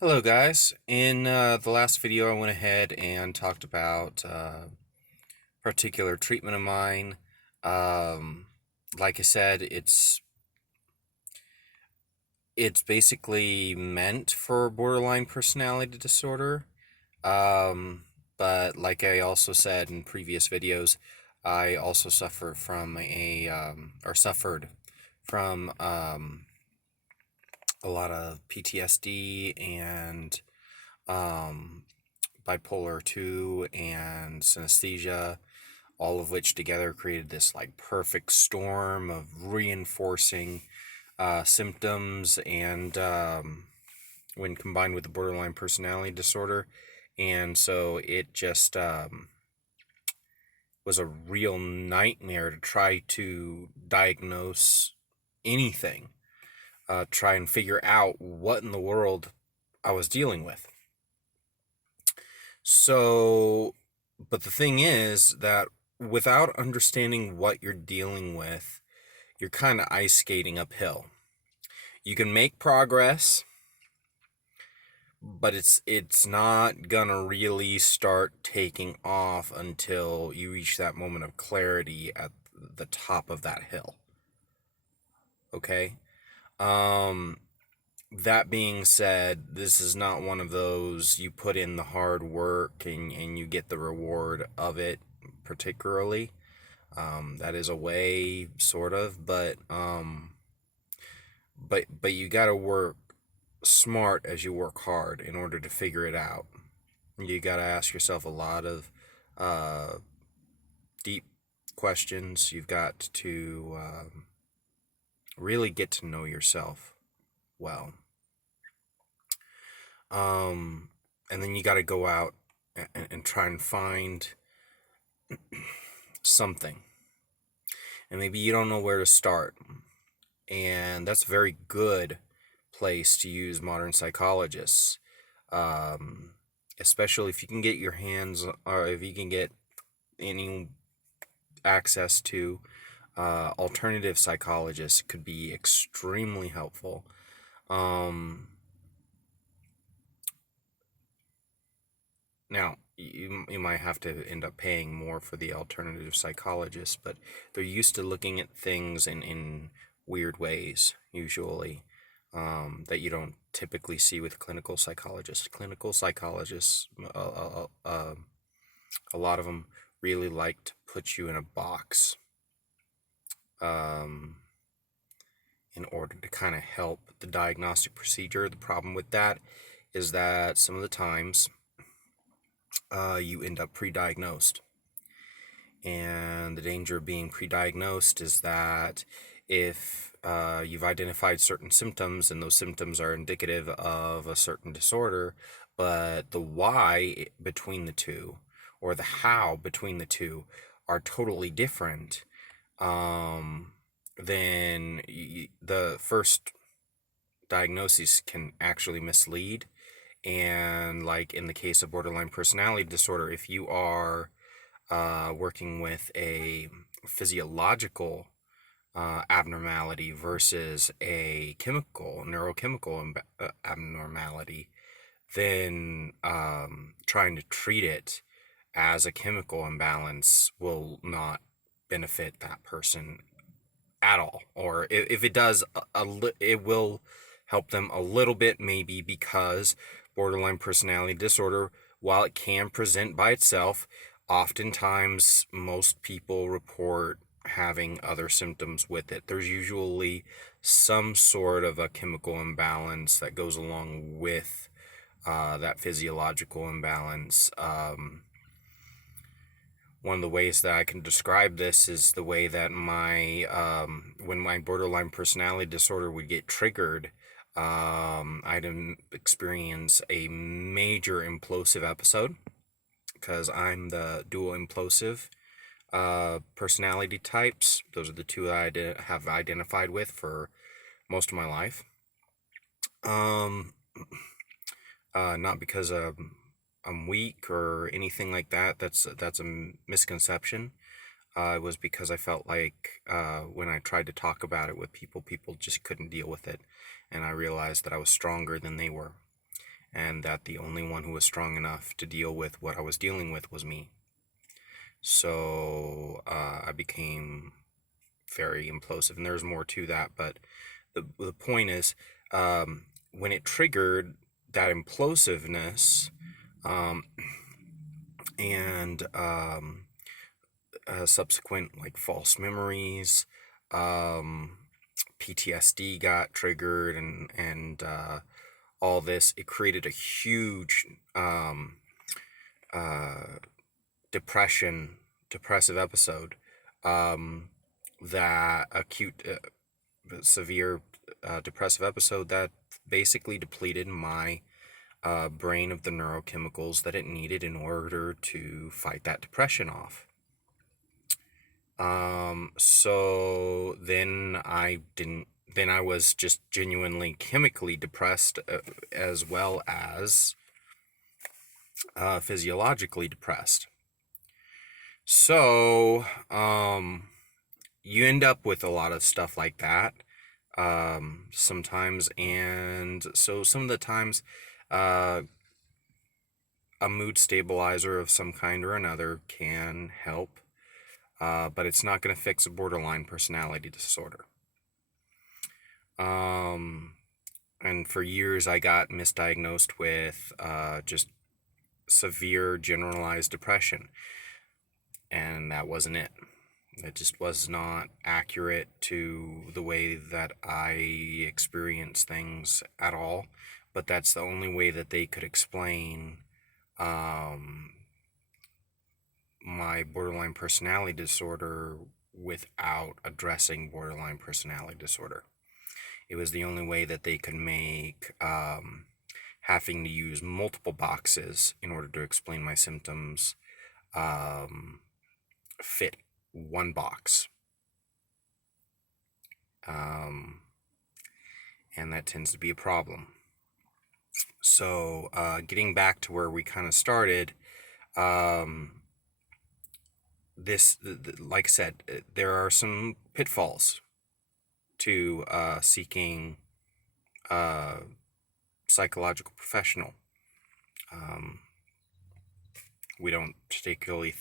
Hello guys. In the last video I went ahead and talked about particular treatment of mine. Um, like I said, it's basically meant for borderline personality disorder. Um, but like I also said in previous videos, I also suffer from or suffered from a lot of PTSD and um, bipolar 2 and synesthesia, all of which together created this like perfect storm of reinforcing symptoms, and when combined with the borderline personality disorder. And so it just was a real nightmare to try to diagnose anything, try and figure out what in the world I was dealing with. So, but the thing is that without understanding what you're dealing with, you're kind of ice skating uphill. You can make progress, but it's not gonna really start taking off until you reach that moment of clarity at the top of that hill. Okay? Um that being said, this is not one of those you put in the hard work and you get the reward of it particularly. That is a way, sort of, but you got to work smart as you work hard in order to figure it out. You got to ask yourself a lot of uh, deep questions. You've got to really get to know yourself well. And then you got to go out and try and find something. And maybe you don't know where to start. And that's a very good place to use modern psychologists, um, especially if you can get your hands, or if you can get any access to alternative psychologists, could be extremely helpful. Now, you might have to end up paying more for the alternative psychologists, but they're used to looking at things in weird ways, usually, that you don't typically see with clinical psychologists. Clinical psychologists, a lot of them really like to put you in a box, um, in order to kind of help the diagnostic procedure. The problem with that is that some of the times you end up pre-diagnosed. And the danger of being pre-diagnosed is that if you've identified certain symptoms and those symptoms are indicative of a certain disorder, but the why between the two, or the how between the two, are totally different, then the first diagnosis can actually mislead. And like in the case of borderline personality disorder, if you are working with a physiological abnormality versus a neurochemical abnormality, then trying to treat it as a chemical imbalance will not benefit that person at all. Or if it does, it will help them a little bit, maybe, because borderline personality disorder, while it can present by itself, oftentimes most people report having other symptoms with it. There's usually some sort of a chemical imbalance that goes along with that physiological imbalance. One of the ways that I can describe this is the way that when my borderline personality disorder would get triggered, I'd experience a major implosive episode, because I'm the dual implosive personality types. Those are the two I have identified with for most of my life. Not because I'm weak or anything like that. That's a misconception. It was because I felt like when I tried to talk about it with people, people just couldn't deal with it, and I realized that I was stronger than they were. and that the only one who was strong enough to deal with what I was dealing with was me. So I became very implosive, and there's more to that, but the point is, when it triggered that implosiveness, um, and subsequent like false memories, um, PTSD got triggered, and all this, it created a huge uh, depressive episode, um, that acute severe depressive episode that basically depleted my brain of the neurochemicals that it needed in order to fight that depression off. So then I was just genuinely chemically depressed, as well as physiologically depressed. So, you end up with a lot of stuff like that, sometimes. And so some of the times, uh, a mood stabilizer of some kind or another can help, but it's not going to fix a borderline personality disorder. And for years, I got misdiagnosed with just severe generalized depression, and that wasn't it. It just was not accurate to the way that I experience things at all. But that's the only way that they could explain my borderline personality disorder without addressing borderline personality disorder. It was the only way that they could make having to use multiple boxes in order to explain my symptoms fit one box. And that tends to be a problem. So getting back to where we kind of started, this, like I said, there are some pitfalls to seeking a psychological professional. We don't particularly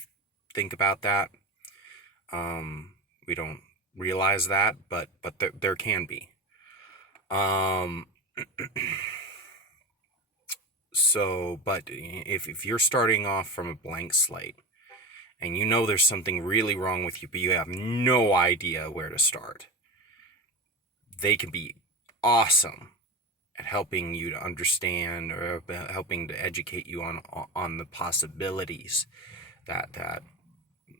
think about that. We don't realize that, but there can be. So, but if you're starting off from a blank slate and you know there's something really wrong with you, but you have no idea where to start, they can be awesome at helping you to understand, or helping to educate you on the possibilities that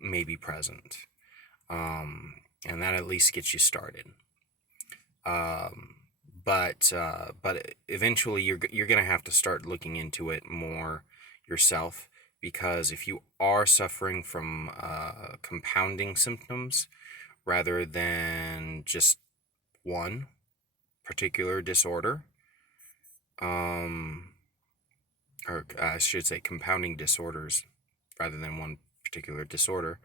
may be present, and that at least gets you started. But eventually you're gonna have to start looking into it more yourself, because if you are suffering from compounding symptoms rather than just one particular disorder, or I should say compounding disorders rather than one particular disorder,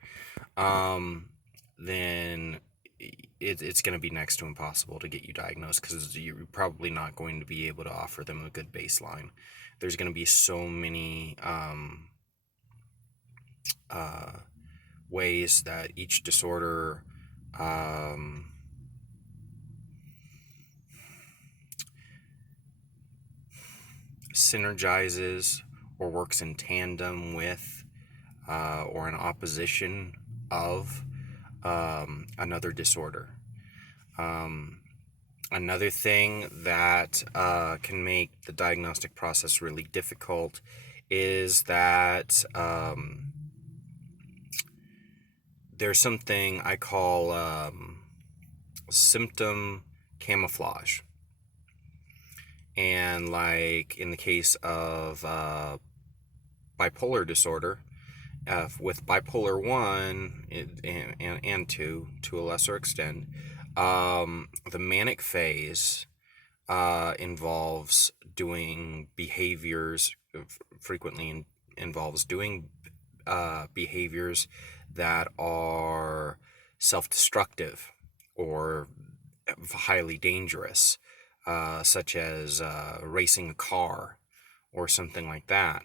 then it's going to be next to impossible to get you diagnosed, because you're probably not going to be able to offer them a good baseline. There's going to be so many ways that each disorder synergizes or works in tandem with or in opposition of another disorder. Another thing that can make the diagnostic process really difficult is that there's something I call symptom camouflage. And like in the case of bipolar disorder, with bipolar 1 and 2 to a lesser extent, the manic phase involves doing behaviors, frequently involves doing behaviors that are self-destructive or highly dangerous, such as racing a car, or something like that.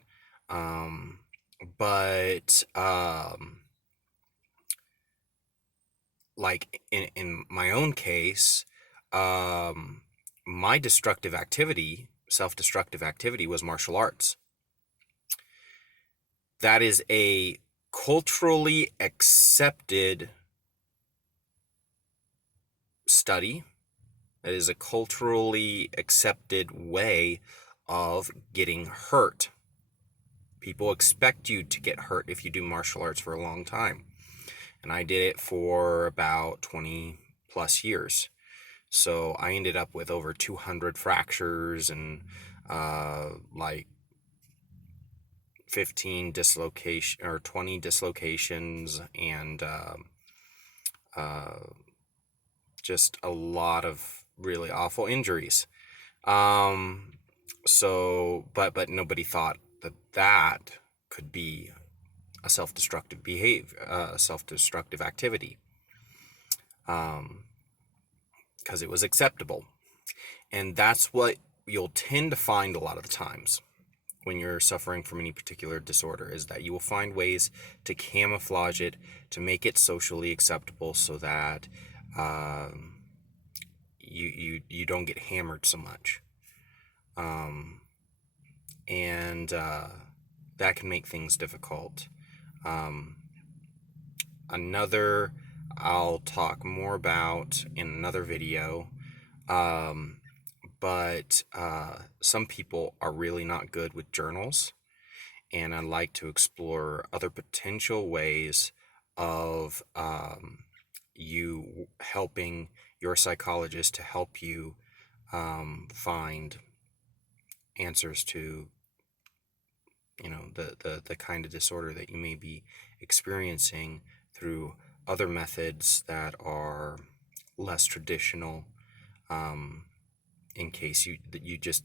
But like in my own case, my destructive activity, self-destructive activity, was martial arts. That is a culturally accepted study. That is a culturally accepted way of getting hurt. People expect you to get hurt if you do martial arts for a long time. And I did it for about 20 plus years. So I ended up with over 200 fractures and like 15 dislocation or 20 dislocations, and uh, just a lot of really awful injuries. Um, but nobody thought that could be a self-destructive behavior, a self-destructive activity, because it was acceptable. And that's what you'll tend to find a lot of the times when you're suffering from any particular disorder, is that you will find ways to camouflage it, to make it socially acceptable, so that you don't get hammered so much. And that can make things difficult. Another I'll talk more about in another video. But some people are really not good with journals, and I'd like to explore other potential ways of you helping your psychologist to help you find answers to, the kind of disorder that you may be experiencing, through other methods that are less traditional, in case you just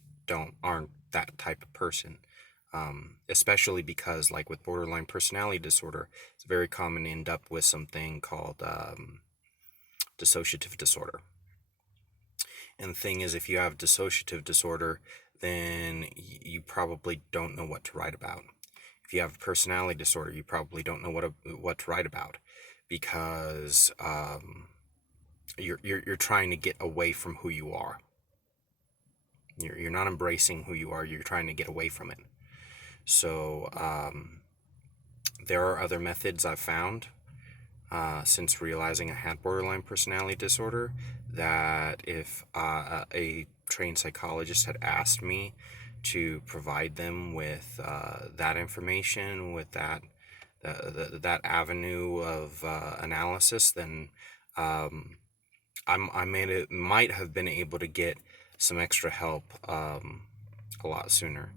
aren't that type of person. Especially because, like with borderline personality disorder, it's very common to end up with something called dissociative disorder. And the thing is, if you have dissociative disorder, then you probably don't know what to write about. If you have personality disorder, you probably don't know what to write about, because you're trying to get away from who you are. You're not embracing who you are. You're trying to get away from it. So there are other methods I've found since realizing I had borderline personality disorder, that if a trained psychologist had asked me to provide them with that information, with that avenue of analysis, then I might have been able to get some extra help a lot sooner.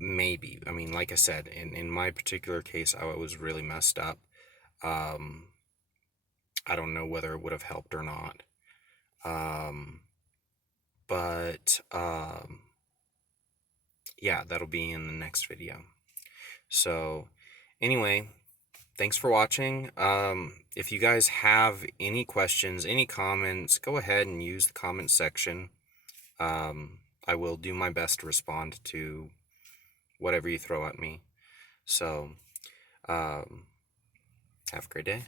Maybe. I mean, like I said, in my particular case, I was really messed up. I don't know whether it would have helped or not. But yeah, that'll be in the next video. So anyway, thanks for watching. If you guys have any questions, any comments, go ahead and use the comment section. I will do my best to respond to whatever you throw at me. So have a great day.